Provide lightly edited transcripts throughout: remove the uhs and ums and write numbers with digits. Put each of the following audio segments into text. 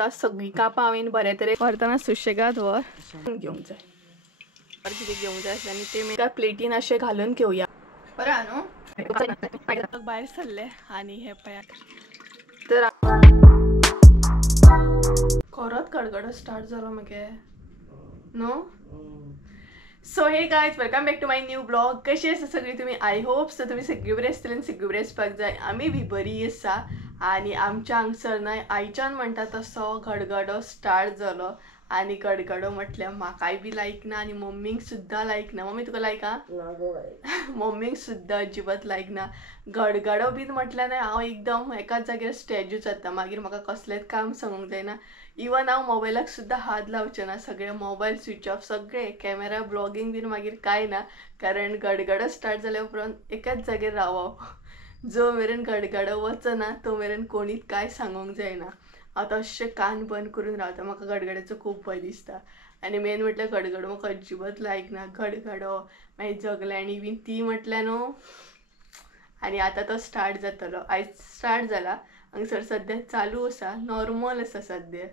शकता सगळी कापां हांवें बरे तरेन व्हरतना सुशेगाद वर घेवंक जाय. कितें घेवंक जाय आनी ते त्या प्लेटीन अशें घालून घेवया. बरं न्हू भायर सरले आनी हे पळयात तर खरोच गडगडो स्टार्ट जालो मगे नो. So hey guys welcome back to my new blog. कशी आसा सगळी तुमी? आय होप सो तुमी सगळी बरी आसतली आनी सगळी बरी आसपाक जाय. आमी बी बरी आसा आनी आमच्या हांगसर न्हय आयच्यान म्हणटा तसो गडगडो स्टार्ट जालो आनी गडगडो म्हटल्यार म्हाकाय बी लायक ना आनी मम्मीक सुद्दां लायक ना. मम्मी तुका लायक हा? मम्मीक सुद्दां अजिबात लायक ना. गडगडो बीन म्हटल्यार न्हय हांव एकदम एकाच जाग्यार स्टॅच्यू जाता. मागीर म्हाका कसलेंच काम सांगूंक जायना. इवन हांव मोबायलाक सुद्दां हात लावचें ना. सगळे मोबायल स्विच ऑफ, सगळे कॅमेरा ब्लॉगिंग बीन मागीर कांय ना. कारण गडगडो स्टार्ट जाल्या उपरांत एकाच जाग्यार रावप. जो मेरेन गडगडो वचना तो मेरेन कोणीच कांय सांगूंक जायना. हांव तशें कान बंद करून रावता. म्हाका गडगड्याचो खूब भंय दिसता आनी मेन म्हटल्यार गडगडो म्हाका अजिबात लायक ना. गडगडो मागीर जगल्यांनी बीन ती म्हटल्यार न्हू. आनी आतां तो स्टार्ट जातलो. आयज स्टार्ट जाला. हांगसर सद्या चालू आसा, नॉर्मल आसा सद्या.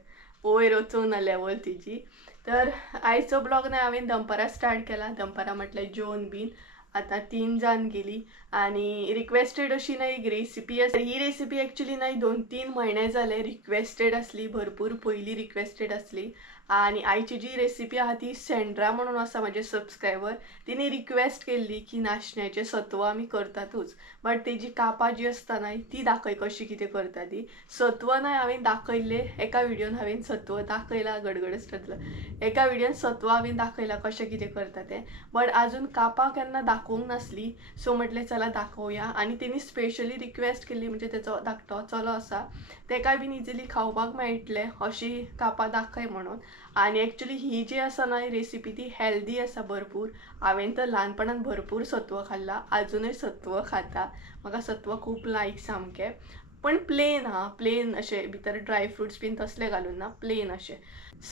वयर वचूंक ना लेवल तिची. तर आयचो ब्लॉग न्हय हांवें दनपारां स्टार्ट केला. दनपारां म्हटल्यार जेवण बीन आतां 3 जावन गेली आनी रिक्वेस्टेड अशी न्हय एक रेसिपी आसा. ही रेसिपी एक्चुली न्हय 2-3 म्हयने जाले रिक्वेस्टेड आसली, भरपूर पयली रिक्वेस्टेड आसली. आनी आयची जी रेसिपी आहा ती सेंड्रा म्हणून आसा म्हाजे सबस्क्रायबर. तिने रिक्वेस्ट केल्ली की नाशण्याचें सत्व आमी करतातूच बट तेजी कापां जी आसता न्हय ती दाखय कशी कितें करता ती. सत्व न्हय हांवें दाखयल्ले एका विडियोन हांवें सत्व दाखयला. गडगडो स्टार्ट जालो. एका विडियोन सत्व हांवें दाखयला कशें कितें करता तें. बट आजून कापां केन्ना दाखोवंक नासली. सो म्हटलें चला दाखोवया. आनी तेणी स्पेशली रिक्वेस्ट केल्ली म्हणजे तेचो धाकटो चलो आसा तेका बीन इजिली खावपाक मेळटले अशी कापां दाखय म्हणून. आनी एक्चुली ही जी आसा न्हय रेसिपी ती हेल्दी आसा भरपूर. हांवें तर ल्हानपणांत भरपूर सत्व खाल्ला, आजुनूय सत्व खाता. म्हाका सत्व खूब लायक सामकें. पण प्लेन हा, प्लेन अशें भितर ड्राय फ्रुट्स बीन तसले घालून ना, प्लेन अशें.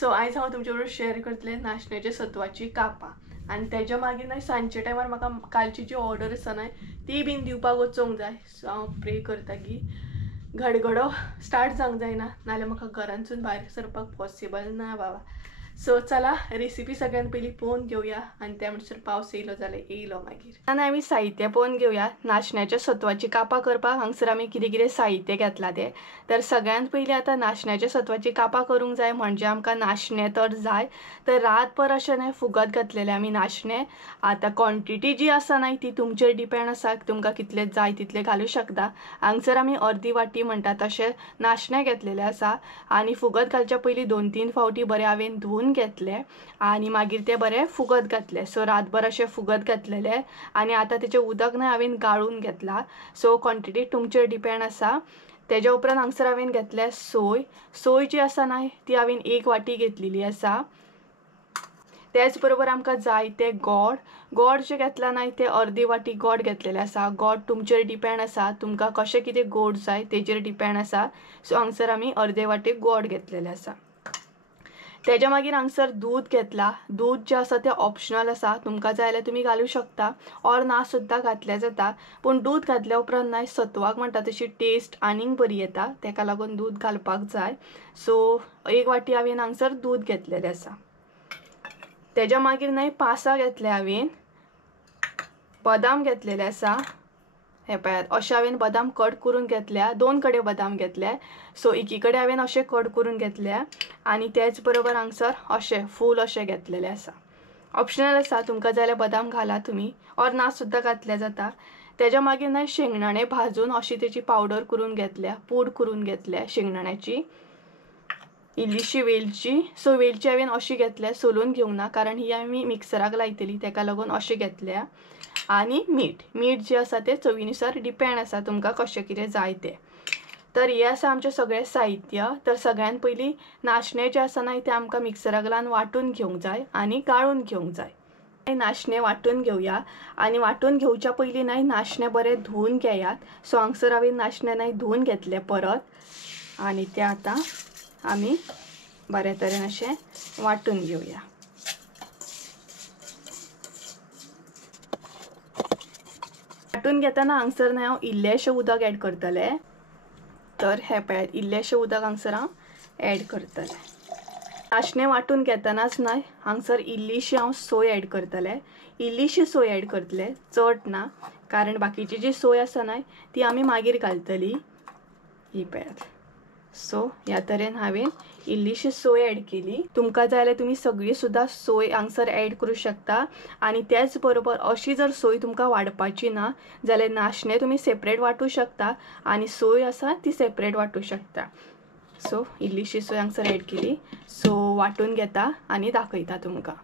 सो आयज हांव तुमचे बरोबर शेअर करतलें नाशण्याच्या सत्वाची कापां. आनी तेज्या मागीर न्हय सांजचे टायमार म्हाका कालची जी ऑर्डर आसा न्हय ती बीन दिवपाक वचोंक जाय. सो हांव प्रे करता की गडगडो स्टार्ट जावंक जायना नाल्यार म्हाका घरांतसून भायर सरपाक पॉसिबल ना बाबा. सो चला रेसिपी सगळ्यान पयलीं पळोवन घेवया आनी त्या म्हणसर पावस येयलो जाल्यार येयलो मागीर. आनी आमी साहित्य पळोवन घेवया. नाशण्याच्या सत्वाची कापां करपाक हांगसर आमी कितें कितें साहित्य घेतला तें. तर सगळ्यांत पयलीं आतां नाशण्याच्या सत्वाची कापां करूंक जाय म्हणजे आमकां नाशणे तर जाय. तर रातभर अशें न्हय फुगत घातलेले आमी नाशणे. आतां क्वॉन्टिटी जी आसा न्हय ती तुमचेर डिपेंड आसा, तुमकां कितले जाय तितले घालूं शकता. हांगसर आमी अर्दी वाटी म्हणटा तशें नाशणे घेतलेले आसा आनी फुगत घालच्या पयलीं 2-3 फावटी बरें हांवें धुवन घेतले आनी मागीर ते बरें फुगत घातले. सो रातभर अशें फुगत घातलेले आनी आतां तेचें उदक न्हय हांवें गाळून घेतला. सो क्वॉन्टिटी तुमचेर डिपेंड आसा. तेज्या उपरांत हांगसर हांवें घेतले सोय. सोय जी आसा न्हय ती हांवें 1 वाटी घेतलेली आसा. त्याच बरोबर आमकां जाय ते गोड. गोड जे घेतला न्हय ते अर्दी वाटी गोड घेतलेले आसा. गोड तुमचेर डिपेंड आसा, तुमकां कशें कितें गोड जाय तेजेर डिपेंड आसा. सो हांगसर आमी अर्दे वाटी गोड घेतलेले आसा. तेज्या मागीर हांगसर दूद घेतला. दूद जें आसा तें ऑप्शनल आसा, तुमकां जाय जाल्यार तुमी घालूं शकता ऑर ना सुद्दां घातलें जाता. पूण दूद घातल्या उपरांत न्हय सत्वाक म्हणटा तशी टेस्ट आनीक बरी येता, तेका लागून दूद घालपाक जाय. सो 1 वाटी हांवें हांगसर दूद घेतलेलें आसा. तेज्या मागीर न्हय पासां घेतले हांवें. बदाम घेतलेले आसा. हे पळयात अशें हांवें बदाम कट करून घेतल्या. 2 कडेन बदाम घेतले. सो एकी कडेन हांवें अशें कट करून घेतल्या आनी त्याच बरोबर हांगसर अशें फूल अशें घेतलेलें आसा. ऑप्शनल आसा, तुमकां जाय जाल्यार बदाम घाला तुमी ऑर ना सुद्दां घातलें जाता. तेज्या मागीर न्हय शेंगदाणे भाजून अशी तेची पावडर करून घेतल्या, पूड करून घेतल्या शेंगदाण्याची. इल्लीशी वेलची. सो वेलची हांवें अशी घेतल्या, सोलून घेवंक ना कारण ही आमी मिक्सराक लायतली तेका लागून अशें घेतल्या. आनी मीठ. मीठ जें आसा तें चवीनुसार डिपेंड आसा तुमकां कशें कितें जाय तें. तर हें आसा आमचें सगळें साहित्य. तर सगळ्यान पयलीं नाशणे जे आसा न्हय ते आमकां मिक्सराक लावन वांटून घेवंक जाय आनी गाळून घेवंक जाय. नाशणे वांटून घेवया आनी वांटून घेवच्या पयलीं न्हय नाशणे बरे धुवन घेयात. सो हांगसर हांवें नाशणे न्हय धुवन घेतले परत आनी ते आतां आमी बरे तरेन अशें वांटून घेवया. वांटून घेतना हांगसर न्हय हांव इल्लेशें उदक ऍड करतलें. तर हे पळयात इल्लेशें उदक हांगसर हांव ॲड करतले. नाशणें वांटून घेतनाच न्हय हांगसर इल्लीशी हांव सोय ॲड करतलें. इल्लीशी सोय ॲड करतलें, चड ना, कारण बाकीची जी सोय आसा न्हय ती आमी मागीर घालतली. ही पळयात. सो ह्या तरेन हांवें इल्लीशी सोय ॲड केली. तुमकां जाय जाल्यार तुमी सगळी सुद्दां सोय हांगसर ॲड करूं शकता. आनी त्याच बरोबर अशी जर सोय तुमकां वाडपाची ना जाल्यार नाशणें तुमी सेपरेट वांटूं शकता आनी सोय आसा ती सेपरेट वांटूं शकता. सो इल्लीशी सोय हांगसर ॲड केली. सो वांटून घेता आनी दाखयता तुमकां.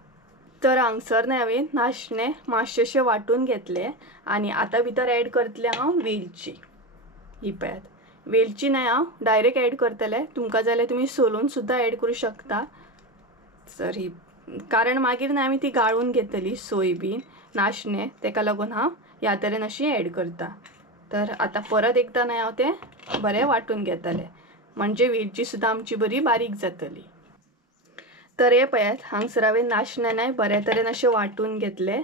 तर हांगसर न्हय हांवें नाशणें मातशेशे वांटून घेतले आनी आतां भितर ॲड करतलें हांव वेलची. ही पळयात. वेलची न्हय हांव डायरेक्ट ॲड करतलें. तुमकां जाय जाल्यार तुमी सोलून सुद्दां ॲड करूं शकता. तर ही कारण मागीर न्हय आमी ती गाळून घेतली सोय बीन नाशणें, तेका लागून हांव ह्या तरेन अशी ॲड करता. तर आतां परत एकदां न्हय हांव तें बरें वांटून घेतलें, म्हणजे वेलची सुद्दां आमची बरी बारीक जातली. तर हे पळयात हांगसर हांवें नाशणें न्हय बरे तरेन अशें वांटून घेतले.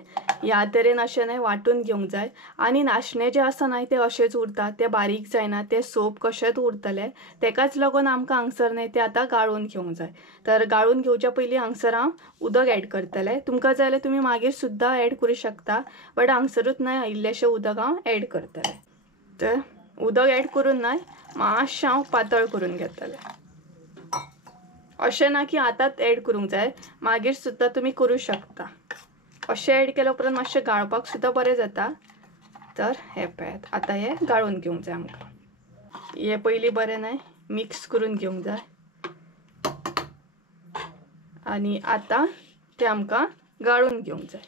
ह्या तरेन अशें न्हय वांटून घेवंक जाय. आनी नाशणें जे आसा न्हय ते अशेंच उरता, ते बारीक जायना, ते सोप कशेंच उरतले. तेकाच लागून आमकां हांगसर न्हय ते आतां गाळून घेवंक जाय. तर गाळून घेवच्या पयलीं हांगसर हांव उदक ॲड करतलें. तुमकां जाय जाल्यार तुमी मागीर सुद्दां ॲड करूं शकता, बट हांगसरूच न्हय इल्लेशें उदक हांव ॲड करतलें. तर उदक ॲड करून न्हय मातशें हांव पातळ करून घेतलें. अशें ना की आतांच ॲड करूंक जाय, मागीर सुद्दां तुमी करूं शकता. अशें ॲड केल्या उपरांत मातशें गाळपाक सुद्दां बरें जाता. तर हे पळयात आतां हें गाळून घेवंक जाय आमकां. हें पयलीं बरें न्हय मिक्स करून घेवंक जाय आनी आतां तें आमकां गाळून घेवंक जाय.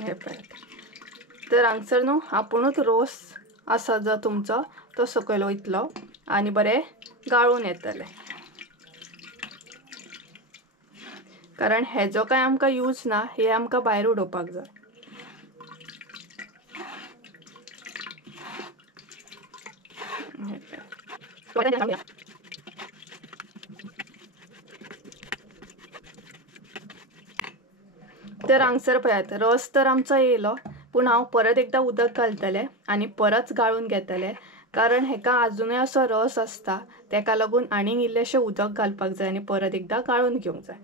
हे पळयात. तर हांगसर न्हू आपुणूच रोस आसा जो तुमचो तो सकयल वयतलो आनी बरें गाळून येतलें. कारण हेजो कांय आमकां यूज ना, हे आमकां भायर उडोवपाक जाय. तर हांगसर पळयात रस तर आमचो येयलो, पूण हांव परत एकदां उदक घालतलें आनी परत गाळून घेतलें. कारण हेका आजुनूय असो रस आसता, तेका लागून आनीक इल्लेशें उदक घालपाक जाय आनी परत एकदां गाळून घेवंक जाय.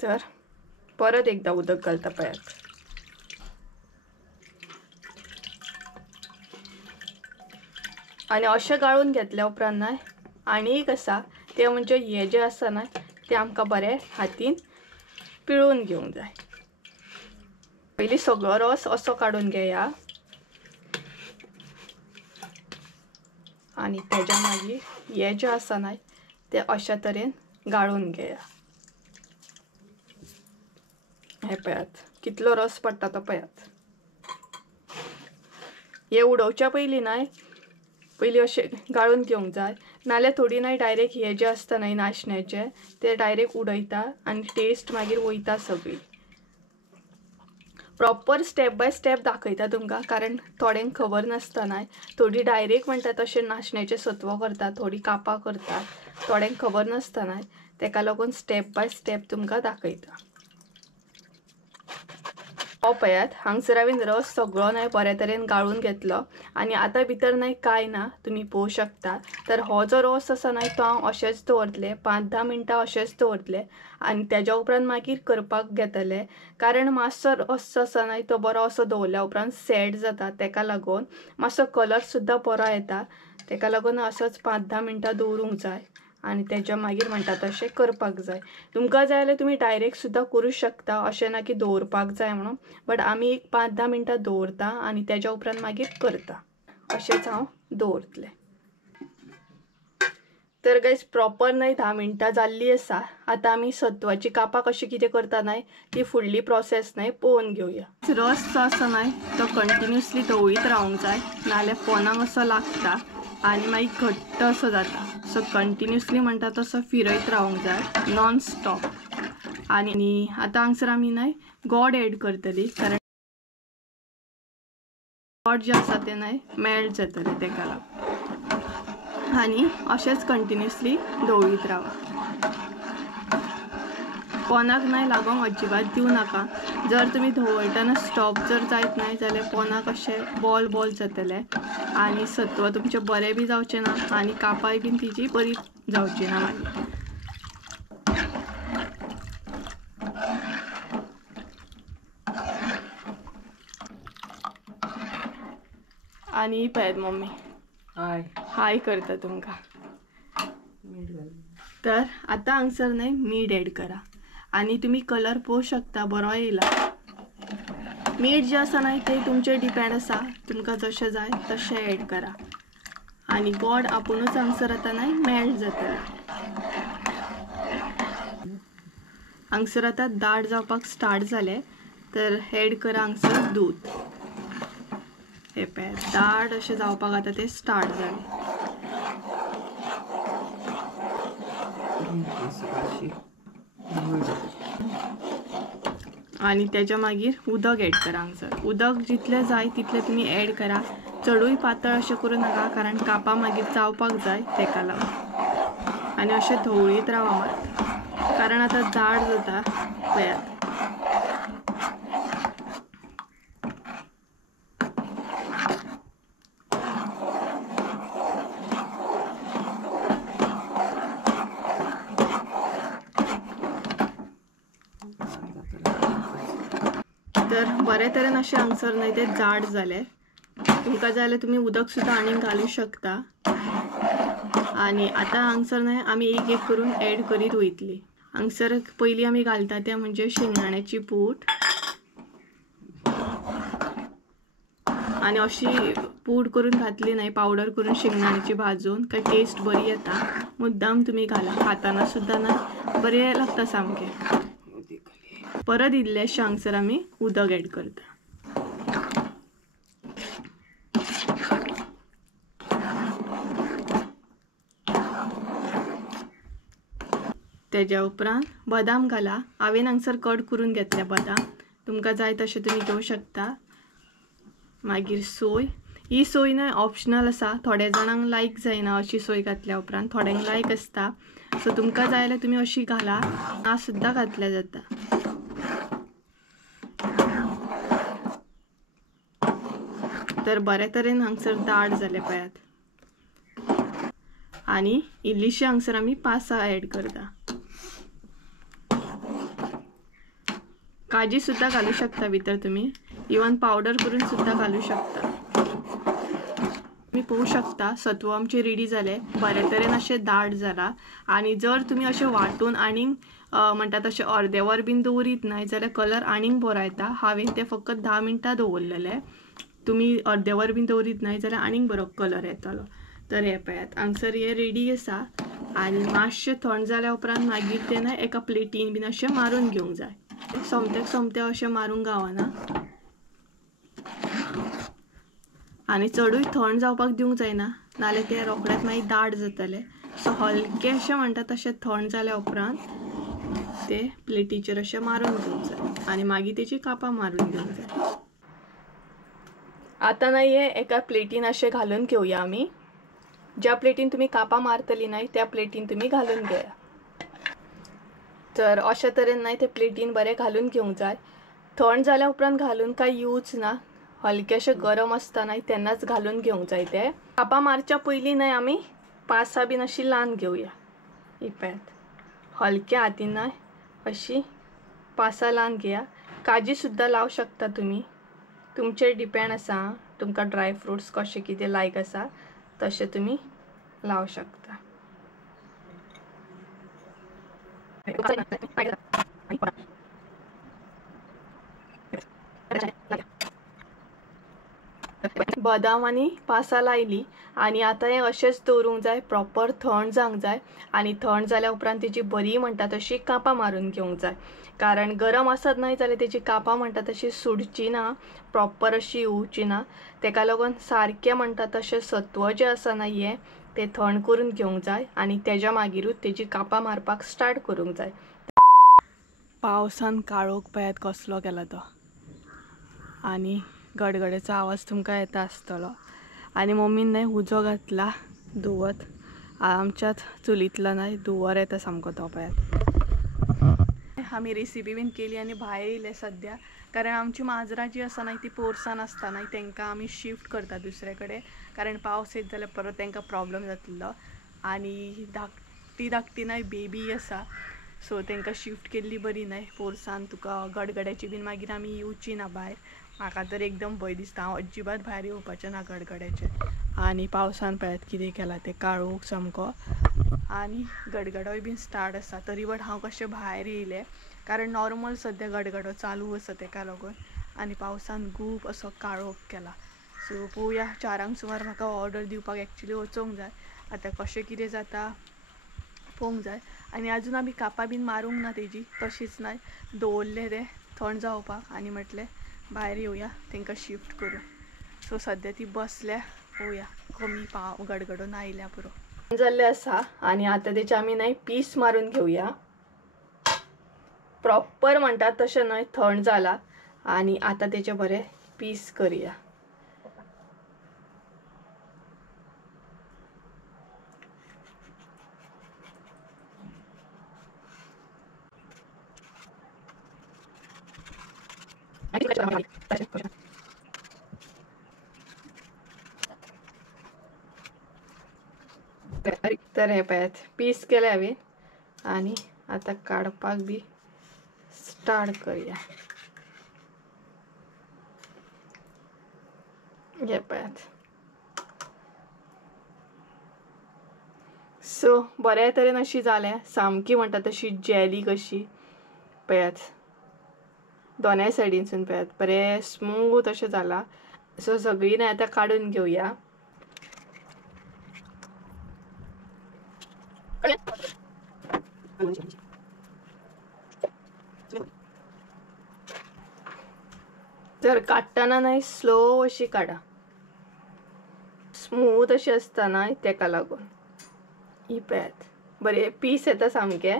तर परत एकदां उदक घालता पळयात. आनी अशें गाळून घेतल्या उपरांत न्हय आनी एक आसा तें म्हणजे हें जें आसा न्हय तें आमकां बरें हातीन पिळून घेवंक जाय. पयलीं सगळो रस असो काडून घेया आनी तेज्या मागीर हें जें आसा न्हय तें अशा तरेन गाळून घेया. हे पळयात कितलो रस पडटा तो पळयात. हे उडोवच्या पयलीं न्हय पयलीं अशें गाळून घेवंक जाय, नाल्यार थोडी न्हय डायरेक्ट हें जें आसता न्हय नाशण्याचें तें डायरेक्ट उडयता आनी टेस्ट मागीर वयता सगळी. प्रॉपर स्टेप बाय स्टेप दाखयता तुमकां, कारण थोड्यांक खबर नासता न्हय. थोडी डायरेक्ट म्हणटात तशें नाशण्याचें सत्व करतात, थोडी कापां करतात, थोड्यांक खबर नासता न्हय. तेका लागून स्टेप बाय स्टेप तुमकां दाखयता. हो पळयात हांगसर हांवें रस सगळो न्हय बऱ्या तरेन गाळून घेतलो आनी आतां भितर न्हय कांय ना, तुमी पळोवं शकता. तर हो जो रस आसा न्हय तो हांव अशेंच दवरतलें, 5-10 मिनटां अशेंच दवरतलें आनी तेज्या उपरांत मागीर करपाक घेतलें. कारण मातसो रस आसा न्हय तो बरो असो दवरल्या उपरांत सेट जाता, तेका लागून मातसो कलर सुद्दां बरो येता. तेका लागून असोच 5-10 मिनटां दवरूंक जाय आनी तेज्या मागीर म्हणटा तशें करपाक जाय. तुमकां जाय जाल्यार तुमी डायरेक्ट सुद्दां करूं शकता, अशें ना की दवरपाक जाय म्हणून, बट आमी एक 5-10 मिनटां दवरता आनी तेज्या उपरांत मागीर करता. अशेंच हांव दवरतलें. तर गायज प्रॉपर न्हय 10 मिनटां जाल्ली आसा. आतां आमी सत्वाची कापां कशी कितें करता न्हय ती फुडली प्रोसेस न्हय पळोवन घेवया. रस जो आसा न्हय तो कंटिन्युअसली ढवळीत रावंक जाय, नाल्यार पोनाक असो लागता आनी मागीर घट्ट असो जाता. सो कंटिन्युअसली म्हणटा तसो फिरयत रावंक जाय नॉन स्टॉप. आनी आतां हांगसर आमी न्हय गोड ॲड करतली, कारण गोड जें आसा तें न्हय मेल्ट जातलें तेका लागून. आणि अशेंच कंटिन्युअसली धवळीत रावा. पोनाक नाही लागोंक अजिबात दिवं नाका. जर तुम्ही धवळटना स्टॉप जर जायत नाही जाल्यार पोनाक अशें बॉल बॉल जातले आणि सत्व तुमचें बरें बी जावचें ना आणि कापाय बीन तिची बरी जावची ना मागीर. आणि पळयात मम्मी हाय करता तुमकां. तर आता हांगसर न्हय मीठ ऍड करा आणि तुम्ही कलर पळोवंक शकता बरो येयला. मीठ जे आसा न्हय ते तुमचेर डिपेंड आसा, तुमकां जशें जाय तशें ऍड करा आणि गोड आपुणूच हांगसर आता न्हय मेल्ट जातलें. हांगसर आता दाट जावपाक स्टार्ट जाले तर ऍड करा हांगसर दूध. हे पळय दाट अशें जावपाक आता ते स्टार्ट जाले. आणि त्याच्या मागीर उदक ऍड करा. हांगसर उदक जितलें जाय तितलें तुमी ऍड करा. चडूय पातळ अशें करूं नाका कारण कापां मागीर चावपाक जाय तेका लागून. आणि अशें धवळीत रावा मात कारण आता दाट जाता पळयात. तर बरे तरेन अशें हांगसर न्हय ते जाड जाले. तुमकां जाय जाल्यार तुमी उदक सुद्दां आनीक घालूं शकता. आणि आता हांगसर न्हय आमी एक एक करून ऍड करीत वयतली. हांगसर पयलीं आमी घालता तें म्हणजे शेंगदाण्याची पूड. आणि अशी पूड करून घातली न्हय पावडर करून शेंगदाण्याची भाजून काय टेस्ट बरी येता. मुद्दाम तुम्ही घाला, खाताना सुद्दां न्हय बरें लागता सामकें. परत इल्लेशें हांगसर आमी उदक ऍड करता. तेज्या उपरांत बदाम घाला. हांवें हांगसर कट करून घेतले बदाम, तुमकां जाय तशें तुमी घेवं शकता. मागीर सोय, ही सोय न्हय ऑप्शनल आसा. थोड्या जाणांक लायक जायना अशी सोय घातल्या उपरांत, थोड्यांक लायक आसता. सो तुमकां जाय जाल्यार तुमी अशी घाला, ना सुद्दां घातल्या जाता. तर बरे तरेन हांगसर दाट जाले पळयात. आणि इल्लीशी हांगसर आमी पासां ऍड करता. काजी सुद्दां घालूं शकता भितर तुमी, इवन पावडर करून सुद्दां घालूं शकता. तुम्ही पळोवंक शकता सत्व आमचे रेडी जाले. बरे तरेन अशें दाट जाला. आणि जर तुमी अशें वाटून आनीक म्हणटा तशें अर्दे वर बीन दवरीत न्हय जाल्यार कलर आनीक बरो येता. हांवें ते फकत 10 मिनटां दवरलेले. तुम्ही अर्दे वर बीन दवरीत न्हय जाल्यार आनीक बरो कलर येतलो. तर हे पळयात हांगसर हे रेडी आसा. आणि मातशें थंड जाल्या उपरांत मागीर ते न्हय एका प्लेटीन बीन अशें मारून घेवंक जाय. सोमते अशें मारूंक गावना. आणि चडूय थंड जावपाक दिवंक जायना, नाल्यार ते रोखडेच मागीर दाट जातले. सो हलके अशें म्हणटा तशें थंड जाल्या उपरांत ते प्लेटीचेर अशें मारून घेवंक जाय आणि मागीर तेची कापां मारून घेवंक जाय. आता न्हय हे एका प्लेटीन अशें घालून घेवया आमी. ज्या प्लेटीन तुमी कापां मारतली न्हय त्या प्लेटीन तुमी घालून घेया. तर अशा तरेन न्हय ते प्लेटीन बरें घालून घेवंक जाय. थंड जाल्या उपरांत घालून काय यूज ना, हलकेशें गरम आसता न्हय तेन्नाच घालून घेवंक जाय. ते कापां मारच्या पयलीं न्हय आमी पासां बीन अशी लावन घेवया. ही पळयात हलक्या हातीन न्हय अशी पासां लावन घेया. काजी सुद्दां लावं शकता तुमी, तुमचेर डिपेंड आसा. तुमकां ड्राय फ्रुट्स कशें कितें लायक आसा तशें तुमी लावं शकता. बदाम आणि पासां लायली आणि आता हे अशेंच दवरूंक जाय. प्रॉपर थंड जावंक जाय आणि थंड जाल्या उपरांत तेची बरी म्हणटा तशी कापां मारून घेवंक जाय. कारण गरम आसत न्हय जाल्यार तेची कापां म्हणटा तशी सुडची ना, प्रॉपर अशी येवची ना. तेका लागून सारकें म्हणटा तशें सत्व जें आसा न्हय हें ते थंड करून घेवंक जाय आणि तेज्या मागीरूच तेची कापां मारपाक स्टार्ट करूंक जाय. पावसान काळोख पळयात कसलो केला तो आणि गडगड्याचो आवाज तुमकां येता आसतलो. आणि मम्मीन न्हय उजो घातला धुवत आमच्यात चुलीतला नाही धुवर येता सामको तो पळयात. आमी रेसिपी बीन केली आनी भायर येयले सद्या, कारण आमची माजरां जी आसा न्हय ती पोरसां आसता न्हय, तांकां आमी शिफ्ट करता दुसरे कडेन, कारण पावस येत जाल्यार परत तांकां प्रॉब्लेम जातलो. आनी धाकटी न्हय बेबी आसा, सो तांकां शिफ्ट केल्ली बरी न्हय. पोरसान तुका गडगड्याची बीन मागीर आमी येवची ना भायर. म्हाका तर एकदम भंय दिसता, हांव अजिबात भायर येवपाचें ना गडगड्याचे. आनी पावसान पळयात कितें केलां तें, काळोख सामको आनी गडगडोय बीन स्टार्ट आसा. तरी बट हांव कशें भायर येयलें, कारण नॉर्मल सद्या गडगडो चालू आसा ताका लागून. आनी पावसान खूब असो काळोख केला. सो पळोवया, 4 सुमार म्हाका ऑर्डर दिवपाक एक्चुली वचोंक जाय. आतां कशें कितें जाता पळोवंक जाय. आनी आजून आमी कापां बीन मारूंक ना तेजी, तशीच न्हय दवरले ते थंड जावपाक. आनी म्हटलें भायर येवया तांकां शिफ्ट करूं. सो सद्या ती बसल्या, पळोवया कमी गडगडो ना आयल्या पुरो जाल्ले आसा. आनी आतां तेचे आमी न्हय पीस मारून घेवया. प्रॉपर म्हणटात तशें न्हय, थंड जाला. आनी आतां तेचे बरे पीस करया. तर हे पळयात पीस केले हांवें आनी आतां काडपाक बी स्टार्ट करया. हे पळयात. सो बऱ्या तरेन अशी जाल्या, सामकी म्हणटा तशी जेली कशी. पळयात दोनाय सायडीनसून पळयात बरें स्मूथ अशें जाला. सो सगळीं न्हय आतां काडून घेवया. जर काडटना न्हय स्लो अशी काडा, स्मूथ अशी आसता न्हय ताका लागून. ही पळयात बरे पीस येता सामके.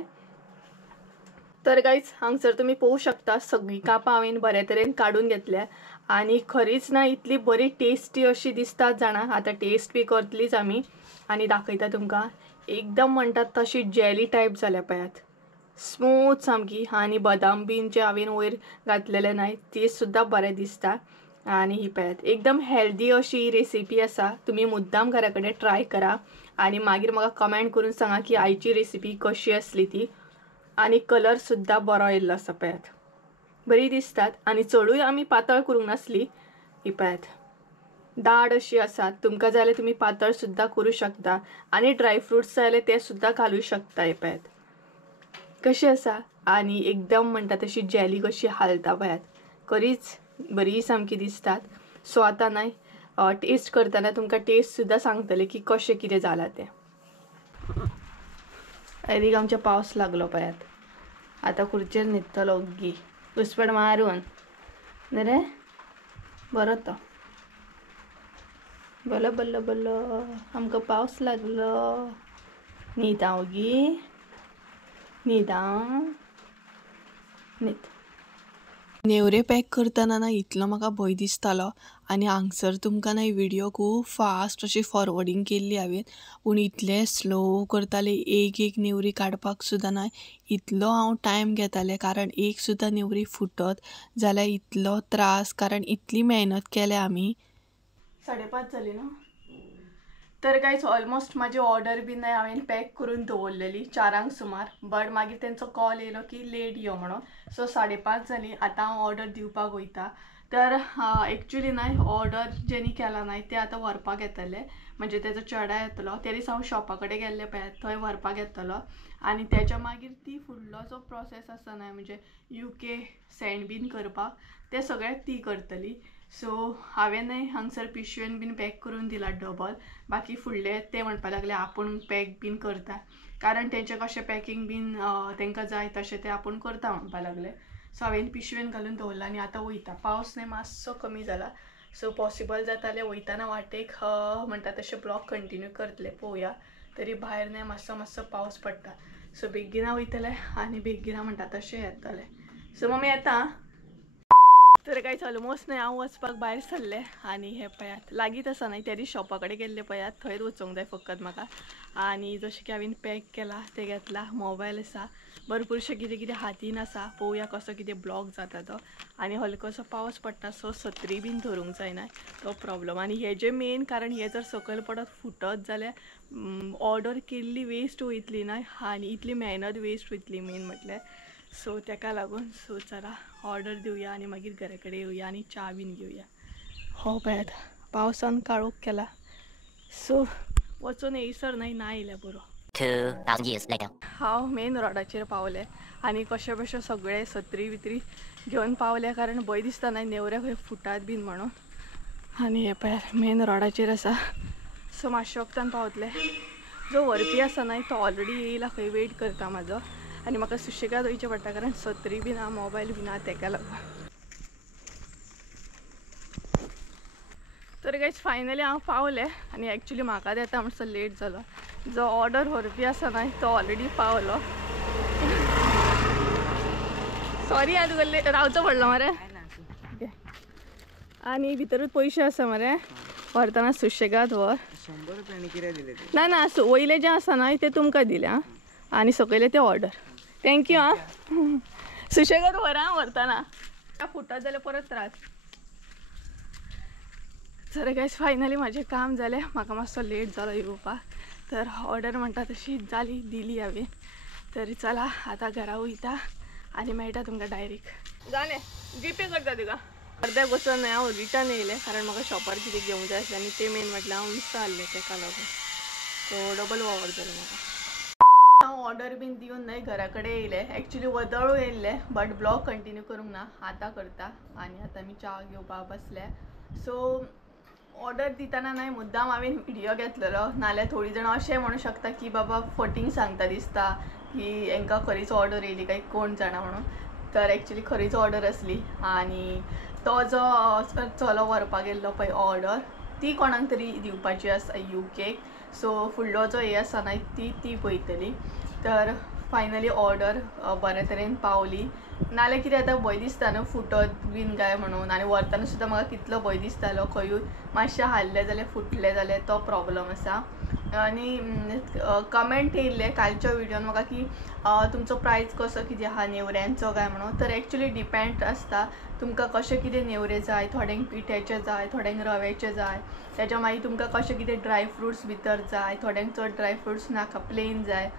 तर गायज हांगसर तुमी पळोवंक शकता सगळीं कापां हांवें बरे तरेन काडून घेतल्या. आनी खरीच ना इतली बरी टेस्टी अशी दिसतात जाणा. आतां टेस्ट बी करतलीच आमी आनी दाखयता तुमकां. एकदम म्हणटात तशी जेली टायप जाल्या पळयात, स्मूथ सामकी. आनी बदाम बीन जे हांवें वयर घातलेले न्हय ती सुद्दां बरें दिसता. आनी ही पळयात एकदम हेल्दी अशी रेसिपी आसा. तुमी मुद्दाम घरा कडेन ट्राय करा आनी मागीर म्हाका कमेंट करून सांगा की आयची रेसिपी कशी आसली ती. आनी कलर सुद्दां बरो येयल्लो आसा पळयात, बरी दिसतात. आनी चडूय आमी पातळ करूंक नासली. ही पळयात दाट अशी आसात. तुमकां जाय जाल्यार तुमी पातळ सुद्दां करूं शकता. आनी ड्रायफ्रुट्स जाय जाल्यार ते सुद्दां घालूं शकता. हे पळयात कशी आसा. आनी एकदम म्हणटा तशी जेली कशी हालता पळयात, खरीच बरी सामकी दिसतात. सो आतां न्हय टेस्ट करतना तुमकां टेस्ट सुद्दां सांगतले की कशें कितें जालां तें. एदीक आमच्या पावस लागलो पळयात. आतां खुर्चेर न्हिदतलो ओग्गी घुसपट मारून न्ही रे. बरो तो बल्ल बल्ल बल्ल आमकां पावस लागलो. न्हिदा ओगी न्हिदा न्हिद. नेवरे पॅक करतना ना इतलो म्हाका भंय दिसतालो. आनी हांगसर तुमकां न्हय व्हिडियो खूब फास्ट अशी फॉरवर्डिंग केल्ली हांवें, पूण इतले स्लो करताले. एक नेवरी काडपाक सुद्दां न्हय इतलो हांव टायम घेतालें, कारण एक सुद्दां नेवरी फुटत जाल्यार इतलो त्रास, कारण इतली मेहनत केल्या आमी. 5:30 जाली ना. तर कांयच ऑलमोस्ट माझी ऑर्डर बी नाही हांवें पॅक करून दवरलेली 4 सुमार. बट मागीर तेंचो कॉल येयलो की लेट यो म्हणून. सो 5:30 जाली. आतां हांव ऑर्डर दिवपाक वयता. तर एक्चुली न्हय ऑर्डर जेणी केला न्हय ते आतां व्हरपाक येतले, म्हणजे तेजो चेडो येतलो. त्या दिसा हांव शॉपा कडेन गेल्लें पळयात, थंय व्हरपाक येतलो. आनी तेच्या मागीर ती फुडलो जो प्रोसेस आसा न्हय, म्हणजे UK सेंड बीन करपाक, ते सगळें ती करतली. सो हांवें न्हय हांगसर पिशवेन बीन पॅक करून दिला डबल. बाकी फुडले ते म्हणपाक लागले आपूण पॅक बीन करता, कारण तेंचें कशें पॅकींग बीन तांकां जाय तशें ते आपूण करता म्हणपाक लागले. सो हांवें पिशवेन घालून दवरला आनी आतां वयता. पावस न्हय मातसो कमी जाला. सो पॉसिबल जातालें वयताना वाटेक म्हणटा तशें ब्लॉग कंटिन्यू करतले, पळोवया. तरी भायर न्हय मातसो पावस पडटा. सो बेगिना वयतले आनी बेगिना म्हणटा तशें येतलें. सो मम्मी येता. तर कांयच ऑलमोस्ट न्हय हांव वचपाक भायर सरलें आनी हे पळयात लागींच आसा न्हय त्या दीस शॉपा कडेन गेल्ले पळयात थंयच वचूंक जाय फकत म्हाका आनी जशें की हांवें पॅक केला तें घेतला मोबायल आसा भरपूरशें कितें कितें हातीन आसा पळोवया कसो कितें ब्लॉग जाता तो आनी हलकोसो पावस पडटा सो सत्री बीन धरूंक जायना तो प्रॉब्लम आनी हेजें मेन कारण हे जर सकयल पडत फुटत जाल्यार ऑर्डर केल्ली वेस्ट वयतली न्हय आनी इतली मेहनत वेस्ट वयतली मेन म्हटल्यार सो तेका लागून सो चला ऑर्डर दिवया आनी मागीर घरा कडेन येवया आनी च्या बीन घेवया हो पळयात पावसान काळोख केला सो वचून येयसर न्हय ना येयल्या बरो 2000 years later. हांव मेन रोडाचेर पावलें आनी कशें बशें सगळे सत्री बित्री घेवन पावले कारण भंय दिसता न्हय नेवरे खंय फुटात बीन म्हणून आनी हे पळयात मेन रोडाचेर आसा सो मातशे वक्तान पावतले जो व्हरपी आसा न्हय तो ऑलरेडी येयला खंय वेट करता म्हाजो आनी म्हाका सुशेगाद वयचें पडटा कारण सत्री बीन हा मोबायल बीन हा तेका लागून तर गायज फायनली हांव पावलें आनी एक्चुली म्हाका येता म्हणसर लेट जालो जो ऑर्डर व्हरपी आसा न्हय तो ऑलरेडी पावलो सॉरी हांव तुका रावचो पडलो मरे आनी भितरूच पयशे आसा मरे व्हरतना सुशेगाद व्हर 100 रुपयांनी कितें दिलें तें ना वयले जें आसा न्हय तें तुमकां दिलें आं आनी सकयले तें ऑर्डर थँक्यू आं सुशेगाद व्हर आं व्हरतना फुटत जाल्यार परत त्रास तर गायज फायनली म्हाजें काम जालें म्हाका मातसो लेट जालो येवपाक तर ऑर्डर म्हणटा तशी जाली दिली हांवें तरी चला आतां घरा वयता आनी मेळटा तुमकां डायरेक्ट जालें जीपे करता तुका अर्द्याक वचून न्हय हांव रिटर्न येयलें कारण म्हाका शॉपार कितें घेवंक जाय आसलें आनी तें मेन म्हटल्यार हांव विसरलें तेका लागून सो डबल वावर जालें म्हाका हांव ऑर्डर बीन दिवन न्हय घरा कडेन येयलें एक्चुली वदळू येयल्लें बट ब्लॉग कंटिन्यू करूंक ना आतां करता आनी आतां आमी च्या घेवपाक बसल्या सो ऑर्डर दितना न्हय मुद्दाम हांवें व्हिडियो घेतलेलो नाल्यार थोडी जाणां अशें म्हणूं शकता की बाबा फटींग सांगता दिसता की हांकां खरीच ऑर्डर येयली काय कोण जाणा म्हणून तर एक्चुली खरीच ऑर्डर आसली आनी तो जो चलो व्हरपाक गेल्लो पळय ऑर्डर ती कोणाक तरी दिवपाची आसा यूकेक सो फुडलो जो हे आसा न्हय ती पळयतली तर फायनली ऑर्डर बरे तरेन पावली नाल्यार कितें आतां भंय दिसता न्हू फुटत बीन काय म्हणून आनी व्हरतना सुद्दां म्हाका कितलो भंय दिसतालो खंयूय मातशें हाल्लें जाल्यार फुटलें जाल्यार तो प्रॉब्लम आसा आनी कमेंट येयल्ले कालच्या विडियोन म्हाका की तुमचो प्रायस कसो कितें आहा नेवऱ्यांचो काय म्हणून तर एक्चुली डिपेंड आसता तुमकां कशें कितें नेवरे जाय थोड्यांक पिठ्याचे जाय थोड्यांक रव्याचे जाय तेच्या मागीर तुमकां कशें कितें ड्रायफ्रुट्स भितर जाय थोड्यांक चड ड्रायफ्रुट्स नाका प्लेन जाय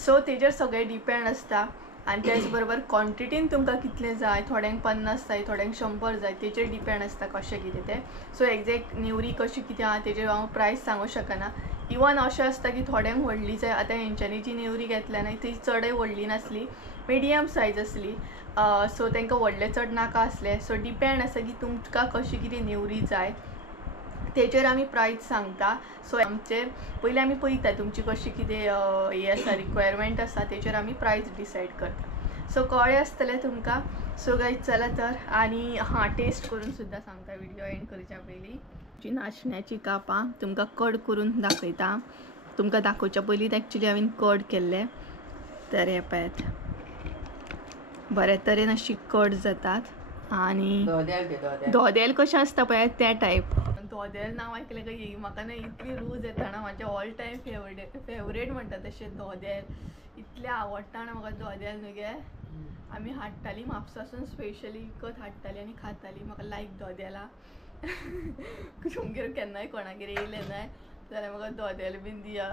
सो तेजेर सगळें डिपेंड आसता आनी त्याच बरोबर क्वॉन्टिटीन तुमकां कितलें जाय थोड्यांक 50 जाय थोड्यांक 100 जाय तेजेर डिपेंड आसता कशें कितें तें सो एग्जॅक्ट नेवरी कशी कितें आहा तेजेर हांव प्रायस सांगूं शकना इवन अशें आसता की थोड्यांक व्हडली जाय आतां हेंच्यांनी जी नेवरी घेतल्या न्हय ती चडय व्हडली नासली मिडियम सायज आसली सो तांकां व्हडलें चड नाका आसलें सो डिपेंड आसा की तुमकां कशी कितें नेवरी जाय तेजेर आमी प्रायस सांगता सो आमचे पयलीं आमी पळयता तुमची कशी कितें हे आसा रिक्वायरमेंट आसा तेजेर आमी प्रायस डिसायड करता सो कळ्ळें आसतलें तुमकां सो गायज चला तर आनी हां टेस्ट करून सुद्दां सांगता विडियो एंड करच्या पयलीं जी नाचण्याची कापां तुमकां कट करून दाखयता तुमकां दाखोवच्या पयलींच एक्चुली हांवें कट केल्लें तर हे पळयात बरे तरेन अशी कट जातात आनी धोदेल कशें आसता पळयात त्या टायप धोदेल नांव आयकलें काय म्हाका न्हय इतली रूच येता ना म्हाजें ऑल टायम फेवरेट म्हणटा तशें धोदेल इतलें आवडटा ना म्हाका धोदेल न्हू गे आमी हाडटालीं म्हापसासून स्पेशली विकत हाडटालीं आनी खातालीं म्हाका लायक धोदेलां तुमगेर केन्नाय कोणागेर येयलें न्हय जाल्यार म्हाका धोदेल बीन दिया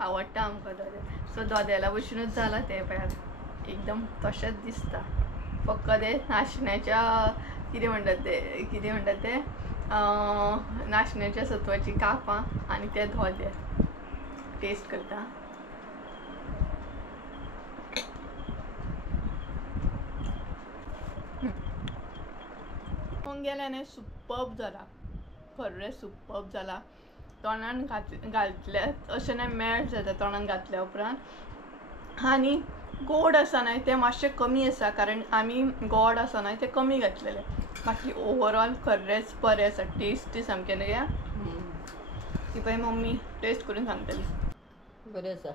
आवडटा आमकां धोदेल सो धोदेला भशेनूच जालां तें पळयात एकदम तशेंच दिसता फक्त ते नाचण्याच्या कितें म्हणटात ते नाचण्याच्या सत्वाची कापां आनी ते धोदेल टेस्ट करता गेल्या न्हय सुपर्ब जाला खरें सुपर्ब जाला तोंडान घातल्या अशें न्हय मेल्ट जाता तोंडान घातल्या उपरांत आनी गोड आसा न्हय तें मातशें कमी आसा कारण आमी गोड आसा न्हय तें कमी घातलेलें बाकी ओवरऑल खरेंच बरें आसा टेस्टी सामकें न्हय गे ती पळय मम्मी टेस्ट करून सांगतली बरें आसा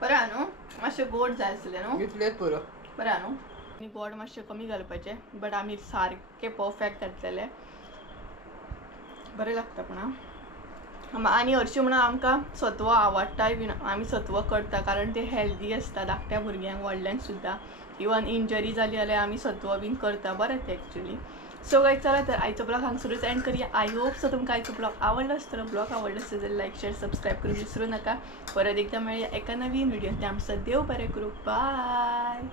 बरें आहा न्हू मातशें गोड जाय आसलें न्हू इतलेंच पुरो बरें आहा न्हू आनी गोड मातशें कमी घालपाचें, बट आमी सारके परफेक्ट घातलेले, बरें लागता. पूण आनी हरशीं म्हणून आमकां सत्व आवडटाय बीन, आमी सत्व करता कारण ते हेल्दी आसता धाकट्या भुरग्यांक व्हडल्यांक सुद्दां. इवन इंजरी जाली जाल्यार आमी सत्व बीन करता, बरें तें एक्चुली. सो गायज चला तर आयचो ब्लॉग हांगसरूच एंड करूया. आय होप सो तुमकां आयचो ब्लॉग आवडलो आसतलो. ब्लॉग आवडलो आसत जाल्यार लायक शेअर सबस्क्राईब करूंक विसरू नका. परत एकदा मेळया एका नवीन व्हिडिओ. ते आमचं देव बरें करूं. बाय.